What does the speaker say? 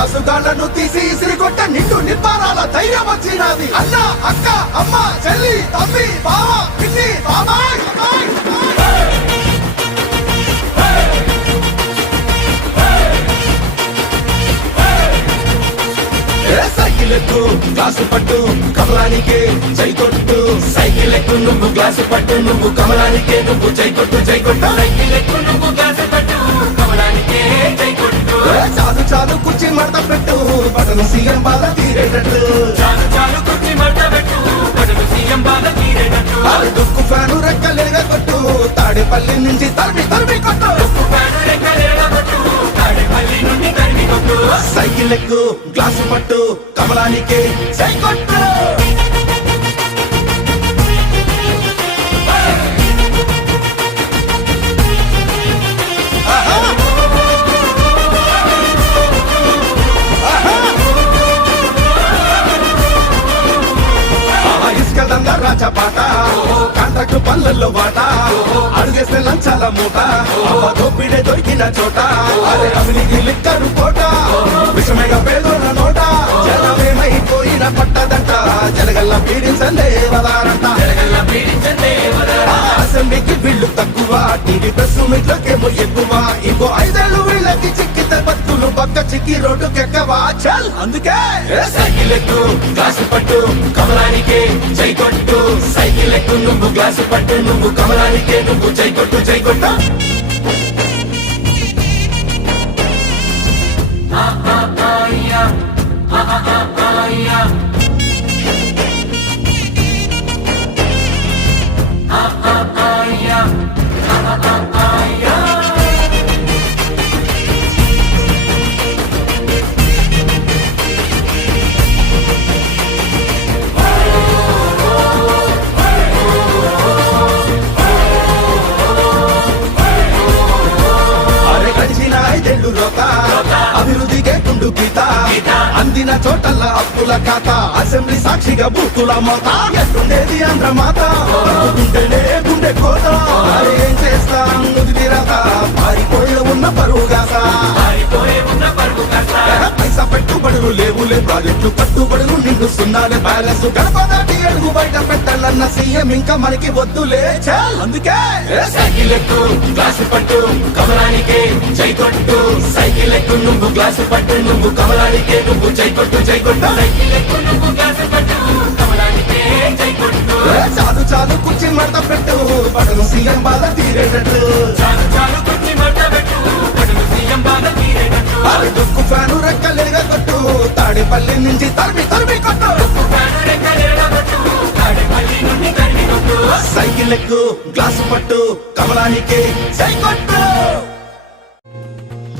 కసుగాళ్ళను తీసి ఇసిరిగొట్ట నిండు నిర్మాణాల ధైర్యం వచ్చినది. అన్న అక్క అమ్మ చెల్లి తమ్మి బావ పిన్ని బాబాయ్ సైకిల్ ఎక్కు గ్లాసు పట్టు కమలానికి జై కొట్టు. సైకిల్ ఎక్కు నువ్వు గ్లాసు పట్టు నువ్వు కమలానికి నువ్వు జై కొట్టు జై బటన్ సీఎం బాధ తీరేటట్టు. చాలు చాలు కుర్చీ మడత పెట్టు. బడులు సీఎం బాధ తీరేటట్టు. ఆరు దుక్కు ఫ్యాను రెక్కలేగా కొట్టు. తాడేపల్లి నుంచి తరిమి తరిమి కొట్టు. తుఫాను రెక్కలేల పట్టు తాడేపల్లి నుండి తరిమి కొట్టు. సైకిల్ ఎక్కు గ్లాసు పట్టు. కమలానికే జై కొట్టు. దంద రాచపాట కాంట్రాక్ట్ పనులలో వాట. అడుగేస్తే లంచాల మూట. అవ్వ దోపిడే దొరికిన చోట. అరే అవిలికి లిక్కరు కోట. విషమేగా పేదోళ్ళ నోట. ఆ అసెంబ్లీకి బిల్లు తక్కువ. టీవీ ప్రెస్ మీట్లకేమో ఎక్కువ. ఇంకో ఐదేళ్ళు వీళ్ళకి చిక్కితే బతుకులు పక్క చిక్కి రోడ్డు కెక్కవా చల్. అందుకే సైకిల్ ఎక్కు గ్లాసు పట్టు కమలానికే జై కొట్టు. సైకిల్ ఎక్కు నువ్వు గ్లాసు పట్టు నువ్వు కమలానికే నువ్వు జై కొట్టు జై కొట్టు. అభివృద్ధికే గీత. అందిన చోటల్లా అప్పుల ఖాత. అసెంబ్లీ సాక్షిగా బూతుల మోత. ఎట్టుండేది ఆంధ్ర మాత గుండెనే గుండె కోత. అరే ఏం చేస్తాం నుది తీరత పారిపోయి ఉన్న పరువు గాత పైసా పెట్టుబడులు లేవులే. ప్రాజెక్టులు కట్టుబడులు నిండు సున్నాలే. బ్యాలెన్స్ గడప దాటి అడుగు బయట పెట్టాలన్న సీఎం ఇంకా మనకి వద్దులే. చాల్ అందుకే. సైకిల్ ఎక్కు గ్లాసు పట్టు కమలానికి జై కొట్టు. సైకిల్ ఎక్కు నువ్వు గ్లాసు పట్టు నువ్వు కమలానికే నువ్వు జై కొట్టు సైకిల్ ఎక్కు నువ్వు గ్లాసు పట్టు కమలానికే ఏ చాలు చాలు కుర్చీ మడత పెట్టు. బటన్ సీఎం బాధ తీరేటట్టు. చాలు చాలు కుర్చీ మడత పెట్టు. బడులు సీఎం బాధ తీరేటట్టు. అరే దుక్కు ఫ్యాను రెక్కలేగా కొట్టు తాడేపల్లి నుంచి తరిమి తరిమి కొట్టు. తుఫాను రెక్కలేల పట్టు తాడేపల్లి నుండి తరిమి కొట్టు. సైకిల్ ఎక్కు గ్లాసు పట్టు కమలానికే జై కొట్టు